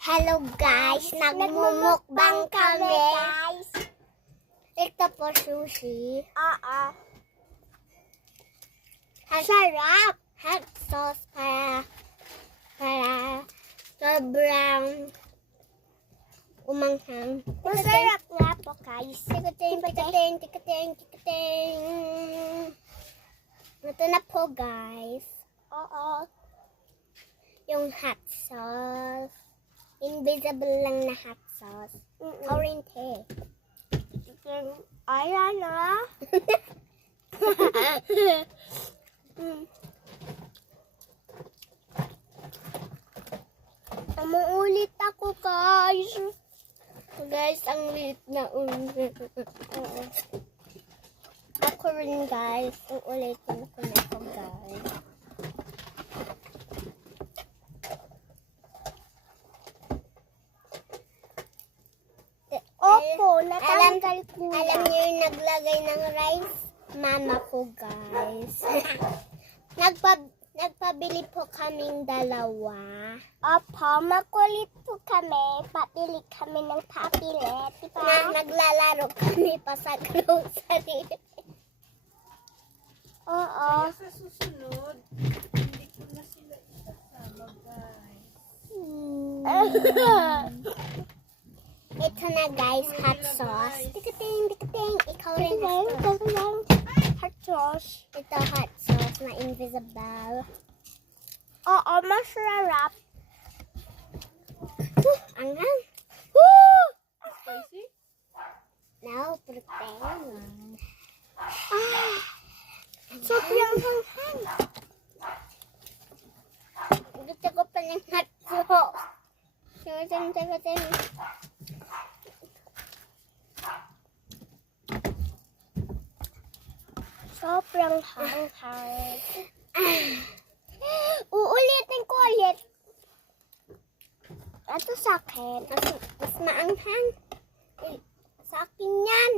Hello guys, nagmumukbang kami. Guys. Ito po sushi. Sarap. Hot sauce para sobrang umanghang. Masarap nga po guys. Tikating. Ito na po guys. Yung hot sauce. Invisible lang na hot sauce. Orange. Ayan na. Umuulit ako guys. Guys, ang lit na Ako rin guys. Uulitin ko na ito guys. Opo, natanggal ko. Alam niyo yung naglagay ng rice? Mama ko, guys. Nagpabili po kaming dalawa. Opo, makulit po kami. Papili kami ng papilet. Diba? Naglalaro kami pa sa grocery. Oo. Sa susunod, hindi ko na sila isasama, guys. Ito na guys, hot sauce. Tikating. Ikaw rin. Hot sauce. Ito hot sauce na invisible. Oo, masarap. Anghang. Spicy? No, protein. Sobrang hanghang. Gusto ko pa ng hot sauce. Tikating. Sobrang hanghang. Uulitin ko ulit. Ito sa akin. Mas maanghang. Sa akin yan.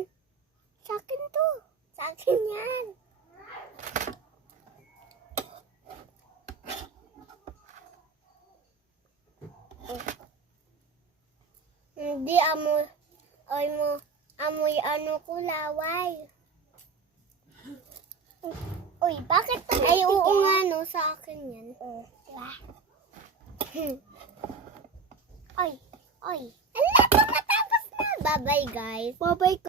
Sa akin to. Sa akin yan. Hindi amoy ano ko laway. Uy, bakit ito? Ay, oo nga, no, sa akin yan. Ay. Ala, matapos na. Bye-bye, guys. Bye-bye.